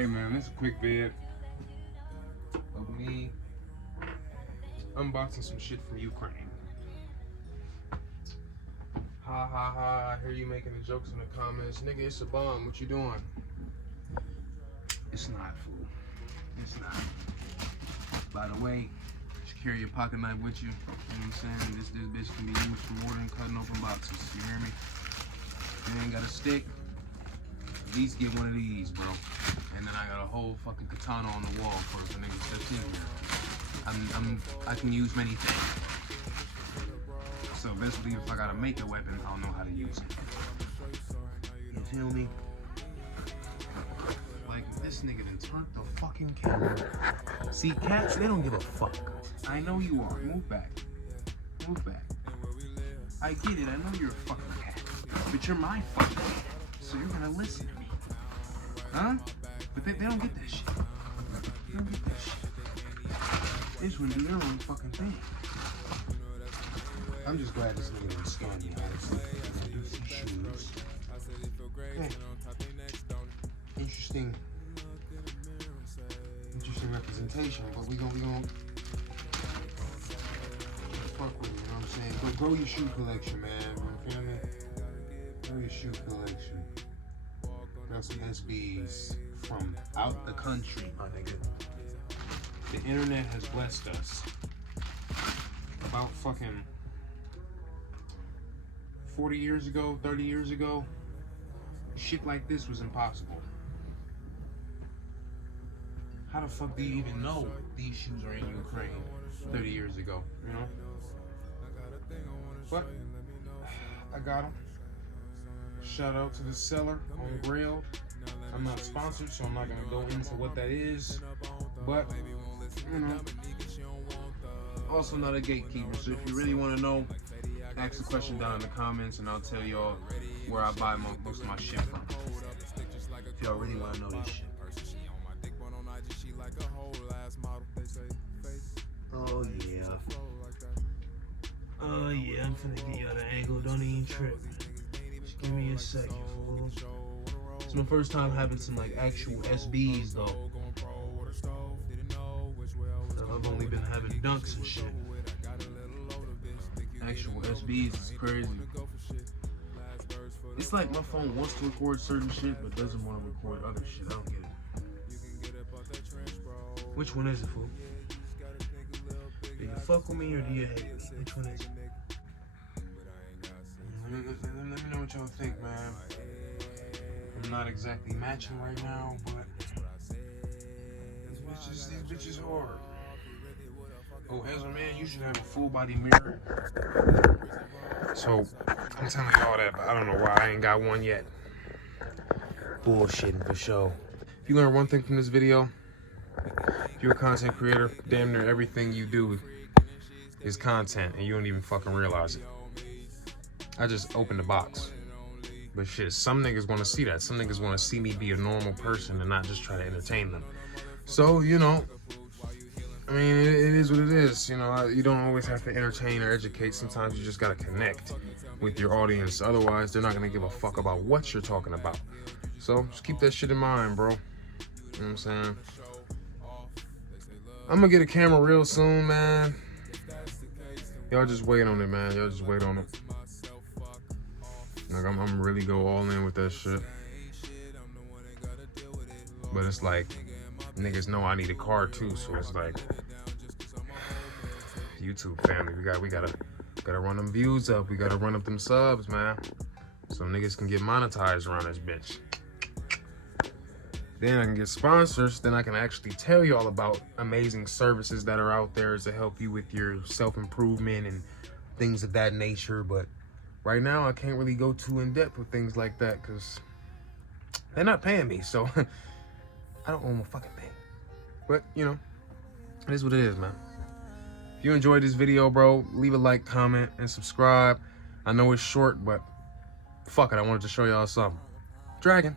Hey man, this is a quick vid of me unboxing some shit from Ukraine. Ha ha ha, I hear you making the jokes in the comments. Nigga, it's a bomb, what you doing? It's not, fool. It's not. By the way, just carry your pocket knife with you. You know what I'm saying? This bitch can be used for more than cutting open boxes. You hear me? If you ain't got a stick, at least get one of these, bro. And then I got a whole fucking katana on the wall for if a nigga steps in here. I can use many things. So basically, if I gotta make a weapon, I'll know how to use it. You feel me? Like, this nigga done turned the fucking camera. See, cats, they don't give a fuck. I know you are. Move back. Move back. I get it. I know you're a fucking cat. But you're my fucking cat. So you're gonna listen to me. Huh? But they don't get that shit. They don't get that shit. They just wanna do their own fucking thing. I'm just glad this nigga didn't scam me, honestly. I do see shoes. Yeah. Interesting representation, but we gon' fuck with it, you know what I'm saying? But grow your shoe collection, man. You feel me? Grow your shoe collection. Got some SBs from out the country, my nigga. The internet has blessed us. About fucking 40 years ago, 30 years ago, shit like this was impossible. How the fuck do you even know these shoes are in Ukraine 30 years ago, you know? But I got them. Shout out to the seller on Grailed. I'm not sponsored, so I'm not gonna go into what that is. But, you know, also not a gatekeeper. So if you really want to know, ask the question down in the comments and I'll tell y'all where I buy most of my shit from. If y'all really want to know this shit. Oh yeah. Oh yeah, I'm finna get y'all the angle, don't even trip. Just give me a second, fool. It's my first time having some like actual SBs though. I've only been having dunks and shit. Actual SBs is crazy. It's like my phone wants to record certain shit but doesn't want to record other shit. I don't get it. Which one is it, fool? Do you fuck with me or do you hate me? Which one is it? Let me know what y'all think, man. I'm not exactly matching right now, but these bitches hard. Oh, as a man, you should have a full body mirror. So, I'm telling y'all that, but I don't know why I ain't got one yet. Bullshitting for sure. If you learn one thing from this video, if you're a content creator, damn near everything you do is content and you don't even fucking realize it. I just opened the box. But shit, some niggas want to see that. Some niggas want to see me be a normal person and not just try to entertain them. So, you know, I mean, it is what it is. You know, you don't always have to entertain or educate. Sometimes you just got to connect with your audience. Otherwise, they're not going to give a fuck about what you're talking about. So, just keep that shit in mind, bro. You know what I'm saying? I'm going to get a camera real soon, man. Y'all just wait on it, man. Y'all just wait on it. Like, I'm really go all in with that shit. But it's like, niggas know I need a car too, so it's like, YouTube family, we gotta run them views up. We gotta run up them subs, man. So niggas can get monetized around this bitch. Then I can get sponsors. Then I can actually tell y'all about amazing services that are out there to help you with your self-improvement and things of that nature. But right now, I can't really go too in-depth with things like that because they're not paying me, so I don't owe them a fucking thing. But, you know, it is what it is, man. If you enjoyed this video, bro, leave a like, comment, and subscribe. I know it's short, but fuck it, I wanted to show y'all something. Dragon.